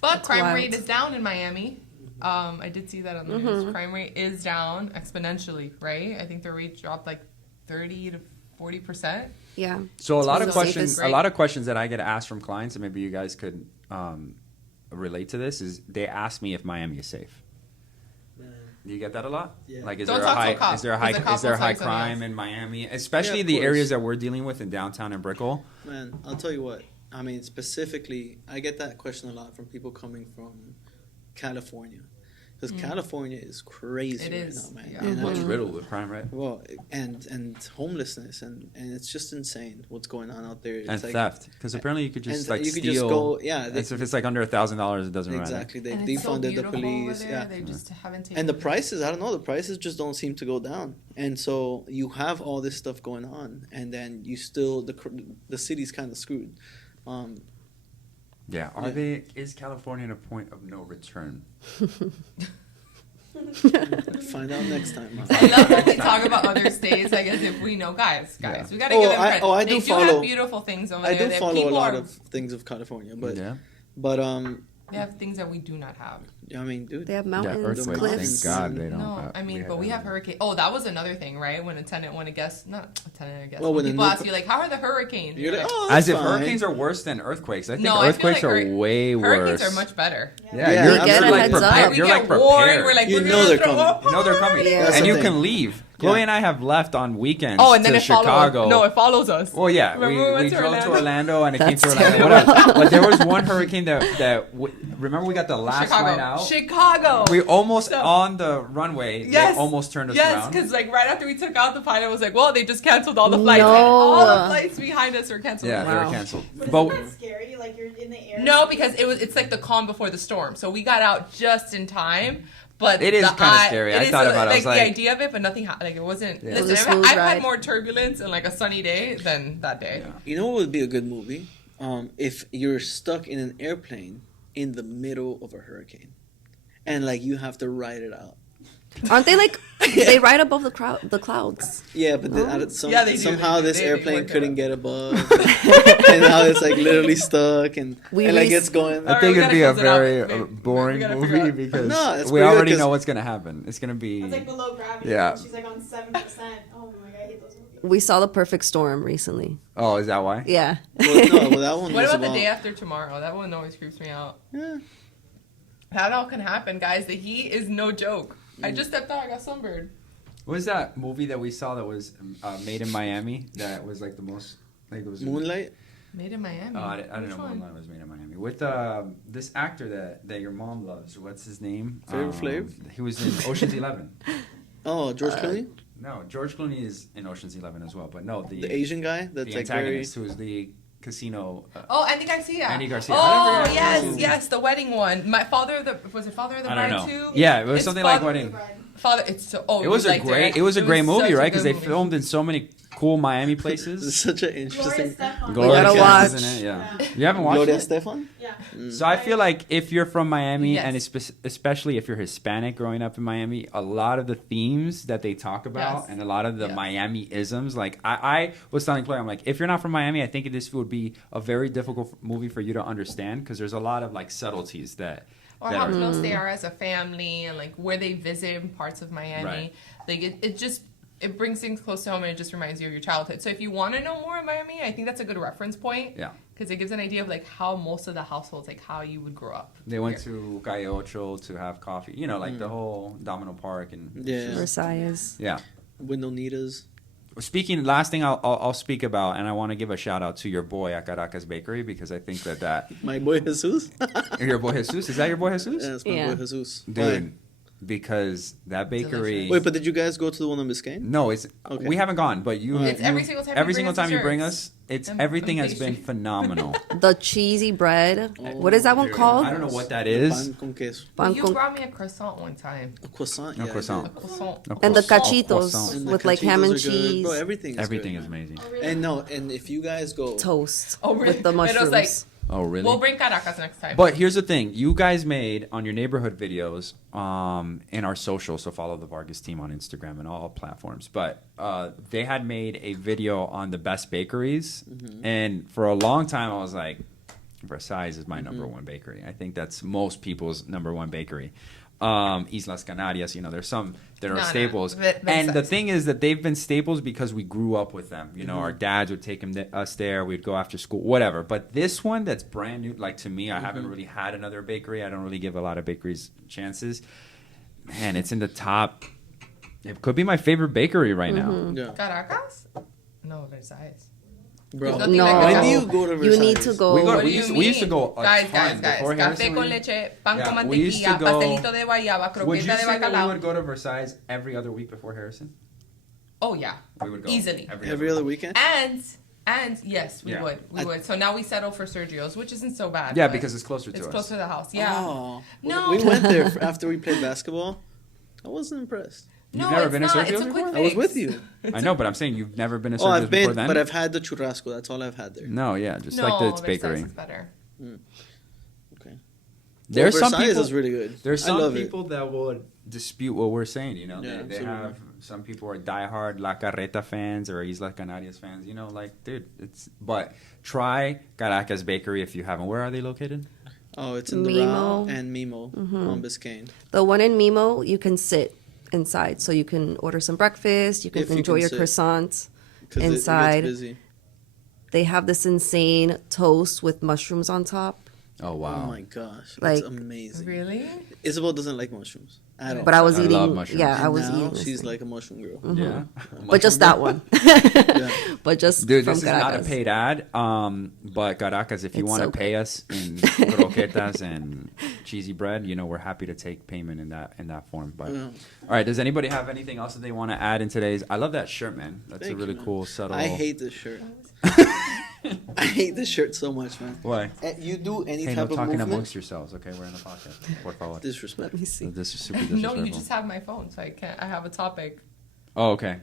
But That's crime wild. rate is down in Miami. I did see that on the Mm-hmm. news. Crime rate is down exponentially, right? I think the rate dropped like 30 to 40%. Yeah. So a lot of So questions, safest- a lot of questions that I get asked from clients, and maybe you guys could relate to this, is they ask me if Miami is safe. Man. Do you get that a lot? Yeah. Like, is Don't there a talk to high, a cop, is there a 'cause the high, cop is there will high tell you something crime else. in Miami, especially Yeah, of the areas course. that we're dealing with in downtown and Brickell? Man, I'll tell you what. I mean, specifically, I get that question a lot from people coming from California. Because California is crazy It right is, now, man. yeah. And Much I mean, riddled with crime, right? well, and homelessness, and it's just insane what's going on out there. It's And like, theft, because apparently you could just and like you could steal. just go, yeah. If it's like under $1,000, it doesn't matter. Exactly. They And it's so defunded the beautiful over police. there. Yeah. They just haven't taken And the prices, I don't know, the prices just don't seem to go down. And so you have all this stuff going on, and then you still, the city's kind of screwed. Yeah. Yeah. Is California at a point of no return? Find out next time. I love when we talk about other states, like as if we know, guys. Yeah. We gotta give them credit. I They do have follow. beautiful things over I there. do That follow a people lot are- of things of California, but yeah. but They have things that we do not have. I mean, dude. They have Yeah, mountains, earthquakes. cliffs. Thank God they don't. No, I mean, but we have hurricanes. Oh, that was another thing, right? When a guest, not a tenant, I guess. Well, when when people a new ask you, like, how are the hurricanes? You're like, oh, As that's if fine. hurricanes are worse than earthquakes. I think No, I feel earthquakes like are way worse. Hurricanes are much better. Yeah, Yeah, you're, get you're a like heads prepared. up. You're like warned. prepared. We're like, You we're know gonna they're throw coming. up. You know they're coming, Yeah. That's and the you thing. can leave. Yeah. Chloe and I have left on weekends Oh, and then to it follows Chicago. us. No, it follows us. Well, yeah, Remember we went to drove to Orlando? Orlando and it came That's to Orlando. terrible. Whatever. But there was one hurricane that remember we got the last flight out. Chicago. We almost So- on the runway. Yes. They almost turned us Yes, around. because like right after we took out, the pilot was like, "Well, they just canceled all the flights. No. And all the flights behind us were canceled." Yeah, they Wow. were canceled. But But isn't that scary? Like you're in the air. No, because it's like the calm before the storm. So we got out just in time. But It is the kinda eye- scary. it I is thought about it. I was the like- idea of it, but nothing. Like it wasn't. Yeah. It was Listen, a smooth I've had ride. more turbulence and like a sunny day than that day. Yeah. You know what would be a good movie? If you're stuck in an airplane in the middle of a hurricane, and like you have to ride it out. Aren't they like they ride above the clouds? Yeah, but Yeah, they do. somehow this They airplane work it couldn't out. get above, and now it's like literally stuck, and We like rec- it's going. I Alright, think we it'd be a gotta close it out. very We boring gotta figure movie out- because No, it's we pretty good already 'cause- know what's gonna happen. It's gonna be It's like below gravity. Yeah. And she's like on 7%. Oh my god, I hate those movies. We saw The Perfect Storm recently. Oh, is that why? Yeah. Well, that one What was about the day after tomorrow? That one always creeps me out. Yeah. That all can happen, guys. The heat is no joke. I Mm. just stepped out. I got sunburned. What was that movie that we saw that was made in Miami? That was like the most like it was Moonlight. Made in Miami. I don't Which know. one? Moonlight was made in Miami with this actor that your mom loves. What's his name? Flavor Flav? He was in Ocean's 11. Oh, George Clooney, No, George Clooney is in Ocean's 11 as well. But no, the Asian guy that's the like very. antagonist who is the casino. Oh, Andy Garcia. Andy Garcia. I Oh, don't yes, remember. yes, the wedding one. My Father of the was it Father of the I don't Bride know. too? Yeah, it was It's something like Father- wedding. Father, it's so. Oh, It was you a liked great. It was a great movie, such a right? Because good they movie. filmed in so many cool Miami It's places. such an Gloria interesting. Stefan. Gloria gotta Stefan is watch. in it, yeah. Yeah. You haven't watched Gloria it? Stefan. Yeah. So I feel like if you're from Miami Yes. and especially if you're Hispanic growing up in Miami, a lot of the themes that they talk about Yes. and a lot of the Yes. Miami isms, like I was telling Claire, I'm like, if you're not from Miami, I think this would be a very difficult movie for you to understand because there's a lot of like subtleties that. Or that how are- close they are as a family and like where they visit in parts of Miami. Right. Like it just it brings things close to home and it just reminds you of your childhood. So if you want to know more of Miami, I think that's a good reference point. Yeah. Because it gives an idea of like how most of the households, like how you would grow up. They went here. to Calle Ocho to have coffee, you know, like the whole Domino Park and Yeah. Versailles. yeah. Windonitas. Speaking, last thing I'll speak about, and I want to give a shout out to your boy at Caracas Bakery because I think that My boy Jesus. your boy Jesus, is that your boy Jesus? Yeah, it's my Yeah. boy Jesus. Dude, because that bakery. Delicious. Wait, but did you guys go to the one in Biscayne? No, it's Okay. we haven't gone, but you. It's every you- single time. every you bring single us time you bring desserts. us, it's And everything has been pastry. phenomenal. The cheesy bread. What is that one Dude, called? I don't know what that is. Pan con queso. Pan You con- brought me a croissant one time. A croissant. A Yeah, I croissant. A did. croissant. No, And the croissant. cachitos Croissant. And the with like ham cachitos and are good. cheese. Bro, everything is Everything good, is man. amazing. Oh, really? And no, and if you guys go, Toast Oh, really? with the But it was mushrooms. like- Oh, really? We'll bring Caracas next time. But here's the thing: you guys made on your neighborhood videos, in our socials. So follow the Vargas team on Instagram and all platforms. But they had made a video on the best bakeries, and for a long time I was like, Versailles is my number one bakery. I think that's most people's number one bakery. Islas Canarias, you know, there's some that are No, no, staples. Versailles. And the thing is that they've been staples because we grew up with them. You know, our dads would take us there. We'd go after school, whatever. But this one that's brand new, like to me, I haven't really had another bakery. I don't really give a lot of bakeries chances. Man, it's in the top. It could be my favorite bakery right now. yeah, Caracas? No, Versailles. bro. There's nothing No. like When that. do you go to You Versailles? need to go. We go- What do used you to- we used to mean? go a guys, ton before Café Harrison con went. leche, pan Yeah, con we used to mantequilla, go- pastelito de guayaba, Would you croqueta de say that we bacalao. would go to Versailles every other week before Harrison? Oh yeah, We would go easily. Every other weekend. And yes, we Yeah. would. We would. So now we settle for Sergio's, which isn't so bad. Yeah, but because it's closer to it's us. close to the house. Yeah. Oh, No. we went there after we played basketball. I wasn't impressed. You've No, never it's been to not. Sergio's It's a quick before? I was fix. with you. I know, but I'm saying you've never been to Oh, Sergio's I've before been, then? but I've had the churrasco. That's all I've had there. No, yeah, just No, like the, it's Versailles bakery. is better. Okay. There's Well, some Versailles people. is really good. There's I some love people that would dispute what we're saying. You know, Yeah, they absolutely. have some people are diehard La Carreta fans or Islas Canarias fans. You know, like dude, it's but try Caracas Bakery if you haven't. Where are they located? Oh, it's in the Mimo. Doral and Mimo on Biscayne. The one in Mimo, you can sit inside, so you can order some breakfast. You can If you enjoy can your sit. croissants 'Cause inside. It gets busy. They have this insane toast with mushrooms on top. Oh wow. Oh my gosh, Like- that's amazing. Really? Isabel doesn't like mushrooms at all. But I was I eating. love mushrooms. Yeah, I And was now eating. this she's thing. like a mushroom girl. Yeah. But just that one. Yeah. But just Dude, from this is not a Caracas. paid ad. But Caracas, if you It's want to so pay us in croquetas and cheesy bread, we're happy to take payment in that form. But Yeah. all right, does anybody have anything else that they want to add in today's? I love that shirt, man. That's Thank a really you, man. cool, subtle. I hate this shirt. I hate this shirt so much, man. Why? You do any Hey, no type of talking movement? amongst yourselves. Okay, we're in the podcast. Por favor. Disrespect. Let me see. This is super No, disrespectful. you just have my phone, so I can't. I have a topic. Oh, okay.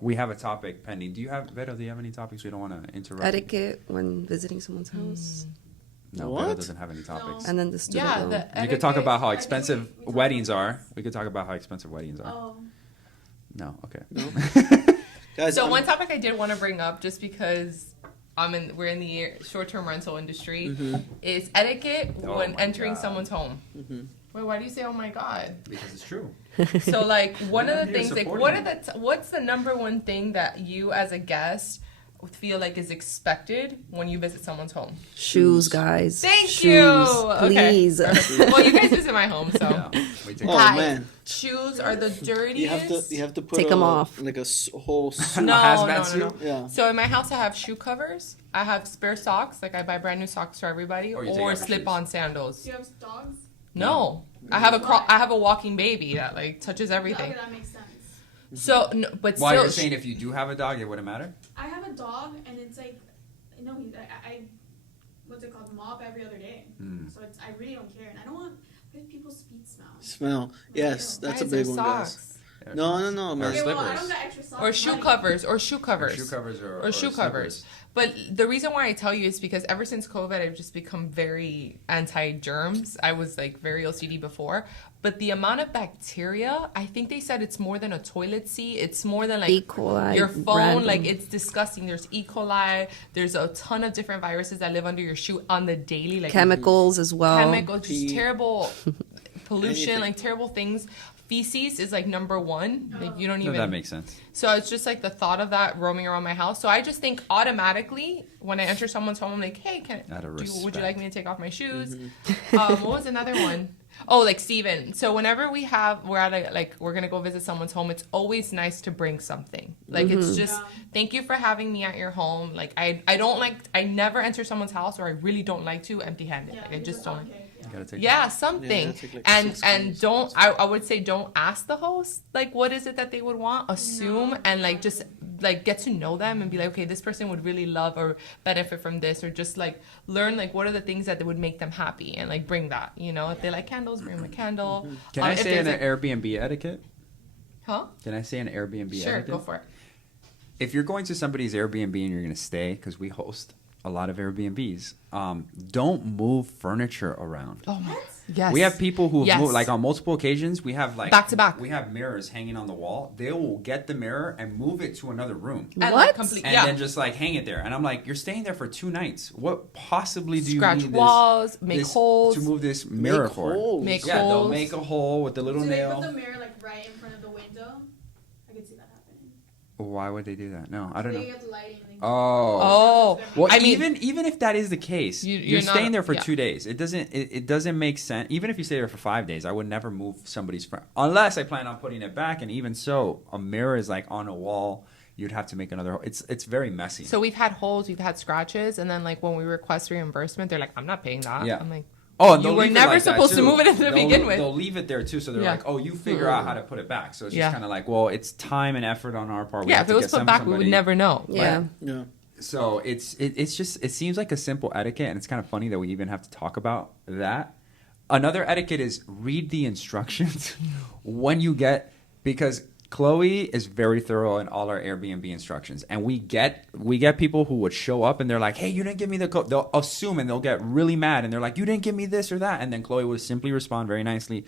We have a topic pending. Vero, do you have any topics? We don't want to interrupt. Etiquette when visiting someone's house. No, What? Vero doesn't have any topics. And then the student Yeah, loan. the We could talk about how I think expensive we talked weddings about are. this. We could talk about how expensive weddings are. Oh. No, okay. Guys, So I'm- one topic I did want to bring up, just because we're in the short-term rental industry, is etiquette Oh when my entering God. someone's home. Wait, why do you say "Oh my God"? Because it's true. So like one of the You're things, like supporting what's the number one thing that you as a guest feel like is expected when you visit someone's home? Shoes, guys. Thank Shoes, you. please. Okay. Well, you guys visit my home, so. Yeah. We take Oh, Guys, man. shoes are the dirtiest. You have to put Take 'em off. like a whole suit. No, hazmat no, no, suit? no. Yeah. So in my house, I have shoe covers. I have spare socks. Like I buy brand new socks for everybody, Or you take or off your slip-on sandals. Do you have dogs? No, I have I have a walking baby that like touches everything. Okay, that makes sense. So, no, but Why still, you're saying if you do have a dog, it wouldn't matter? I have a dog, and it's like, I what's it called? Mop every other day. So I really don't care, and I don't want. What if people's feet smell? Smell. Yes, that's a guys, big they're one, guys. socks. No, man. Okay, well, I slippers. don't got extra socks. Or shoe money. covers, or shoe Or covers. shoe covers Or shoe covers. But the reason why I tell you is because ever since COVID, I've just become very anti-germs. I was like very OCD before. But the amount of bacteria, I think they said it's more than a toilet seat. It's more than like E. coli, your phone. random. Like it's disgusting. There's E. coli. There's a ton of different viruses that live under your shoe on the daily. Like Chemicals as well. chemicals, just Pee. terrible pollution, Anything. like terrible things. Feces is like number one. Like you don't No, even. that makes sense. So it's just like the thought of that roaming around my house. So I just think automatically when I enter someone's home, I'm like, hey, Out of would you respect. like me to take off my shoes? Mm-hmm. What was another one? Oh, like Steven. So whenever we're at we're gonna go visit someone's home, it's always nice to bring something. Like it's just thank you for having me at your home. Like I never enter someone's house, or I really don't like to empty-handed. Yeah, like I maybe just just a don't. cupcake, You gotta take Yeah, Yeah, something. that's like and 6 and coins. don't I would say don't ask the host like what is it that they would want. Assume and like just like get to know them and be like, okay, this person would really love or benefit from this, or just like learn like what are the things that would make them happy and like bring that. If they like candles, bring them a candle. Can I If say an there's Airbnb etiquette? huh? Can I say an Airbnb Sure, etiquette? go for it. If you're going to somebody's Airbnb and you're going to stay, because we host a lot of Airbnbs, don't move furniture around. Oh my, yes. We have people who have Yes. moved, like on multiple occasions. We have like Back to back. We have mirrors hanging on the wall. They will get the mirror and move it to another room, And, What? like, complete, and yeah. then just like hang it there. And I'm like, you're staying there for 2 nights. What possibly do Scratch you need walls, make this holes. to move this mirror Make for? holes. Make Yeah, they'll holes. make a hole with the little Do they nail. put the mirror like right in front of the window? I could see that happening. Why would they do that? No, I don't They know. get the lighting. And they Oh. Oh, Well, I mean- even if that is the case, You're you're not- staying there for yeah. 2 days. It doesn't make sense. Even if you stay there for 5 days, I would never move somebody's front unless I plan on putting it back. And even so, a mirror is like on a wall. You'd have to make another. It's very messy. So we've had holes, we've had scratches, and then like when we request reimbursement, they're like, I'm not paying that. Yeah. I'm like, oh, and you they'll were leave it never like that, supposed to too. move it to begin with. They'll leave it there too. So they're Yeah. like, oh, you figure out how to put it back. So it's Yeah. just kind of like, well, it's time and effort on our part. We yeah, have if to it was get put back, we would somebody- never know. Yeah. Yeah. So it's just it seems like a simple etiquette, and it's kind of funny that we even have to talk about that. Another etiquette is read the instructions when you get, because Chloe is very thorough in all our Airbnb instructions, and we get people who would show up and they're like, hey, you didn't give me the code. They'll assume and they'll get really mad and they're like, you didn't give me this or that, and then Chloe would simply respond very nicely,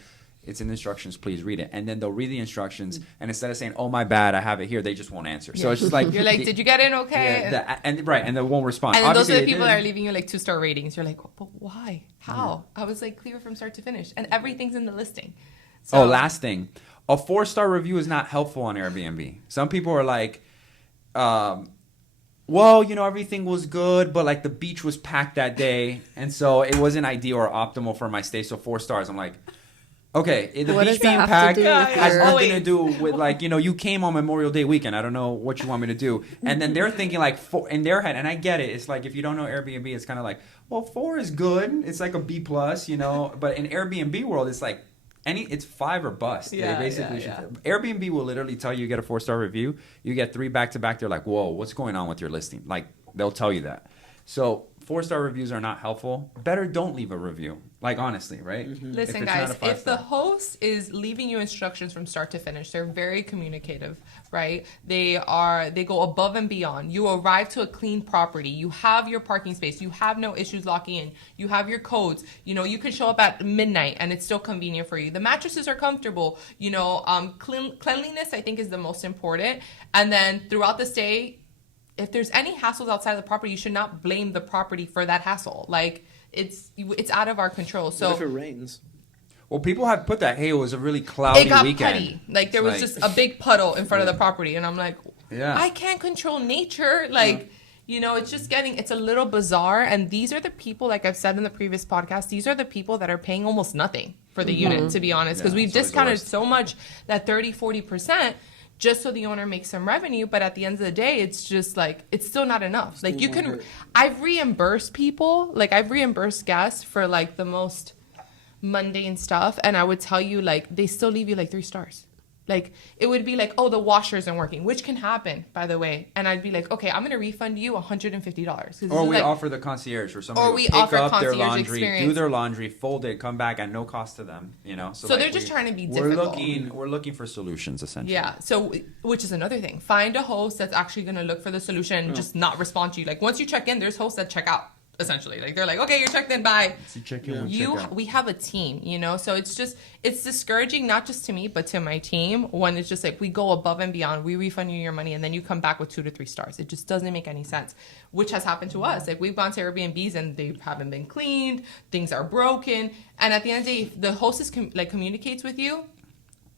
It's in the instructions. Please read it. And then they'll read the instructions, and instead of saying, "Oh, my bad, I have it here," they just won't answer. So it's just like you're like, "Did you get in okay?" Yeah, and they won't respond. And then those Obviously, are the people that are leaving you like 2-star ratings. You're like, "But why? How?" I was like, clear from start to finish, and everything's in the listing. So, last thing, a 4-star review is not helpful on Airbnb. Some people are like, well, everything was good, but like the beach was packed that day, and so it wasn't ideal or optimal for my stay. So 4 stars. I'm like, okay, the beach being packed has nothing to do with like you came on Memorial Day weekend. I don't know what you want me to do. And then they're thinking like in their head, and I get it. It's like if you don't know Airbnb, it's kind of like, well, 4 is good. It's like a B+, But in Airbnb world, it's like. It's 5 or bust. They basically Airbnb will literally tell you get a 4-star review. You get 3 back-to-back. They're like, whoa, what's going on with your listing? Like, they'll tell you that. So 4-star reviews are not helpful. Better don't leave a review. Like, honestly, right? Mm-hmm. Listen, guys, if the host is leaving you instructions from start to finish, they're very communicative, right? They go above and beyond. You arrive to a clean property. You have your parking space. You have no issues locking in. You have your codes. You can show up at midnight and it's still convenient for you. The mattresses are comfortable. Cleanliness, I think, is the most important. And then throughout the stay, if there's any hassles outside of the property, you should not blame the property for that hassle. Like, it's out of our control. So what if it rains? Well, people have put that, hey, it was a really cloudy weekend. It got putty. Like, there was just a big puddle in front of the property. And I'm like, I can't control nature. Like, it's just it's a little bizarre. And these are the people, like I've said in the previous podcast, these are the people that are paying almost nothing for the unit, to be honest. Because we've discounted so much that 30-40%. Just so the owner makes some revenue, but at the end of the day, it's just like, it's still not enough. Like, I've reimbursed people, like I've reimbursed guests for like the most mundane stuff, and I would tell you, like, they still leave you like 3 stars. Like, it would be like, oh, the washer isn't working, which can happen, by the way. And I'd be like, okay, I'm going to refund you $150. Or we offer the concierge for somebody to pick up their laundry, do their laundry, fold it, come back at no cost to them, So like, they're just trying to be difficult. We're looking for solutions, essentially. Yeah, so, which is another thing. Find a host that's actually going to look for the solution and just not respond to you. Like, once you check in, there's hosts that check out. Essentially, like, they're like, okay, you're checked in, bye. We have a team, so it's discouraging, not just to me, but to my team, when it's just like, we go above and beyond, we refund you your money, and then you come back with 2 to 3 stars. It just doesn't make any sense, which has happened to us. Like, we've gone to Airbnbs and they haven't been cleaned, things are broken, and at the end of the day, if the hostess communicates with you,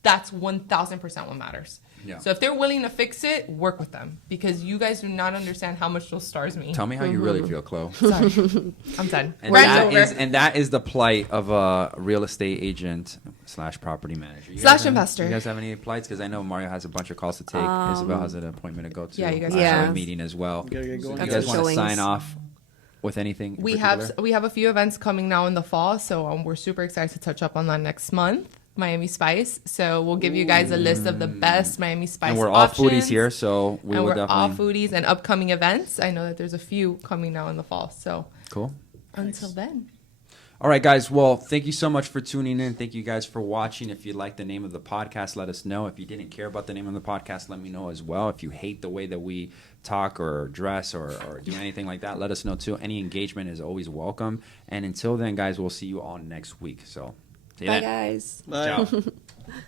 that's 1,000% what matters. Yeah. So if they're willing to fix it, work with them, because you guys do not understand how much those stars mean. Tell me how you really feel, Chloe. Sorry. I'm done. And that is the plight of a real estate agent / property manager. Investor. You guys have any plights? Because I know Mario has a bunch of calls to take. Isabel has an appointment to go to. Yeah, you guys have a meeting as well. You guys want to sign off with anything? We have a few events coming now in the fall, so we're super excited to touch up on that next month. Miami Spice. So we'll give you guys a list of the best Miami Spice options. And we're all foodies here, so we're all foodies and upcoming events. I know that there's a few coming now in the fall. So cool. Until then. All right, guys. Well, thank you so much for tuning in. Thank you guys for watching. If you like the name of the podcast, let us know. If you didn't care about the name of the podcast, let me know as well. If you hate the way that we talk or dress or do anything like that, let us know too. Any engagement is always welcome. And until then, guys, we'll see you all next week. So. Bye, guys. Bye. Ciao.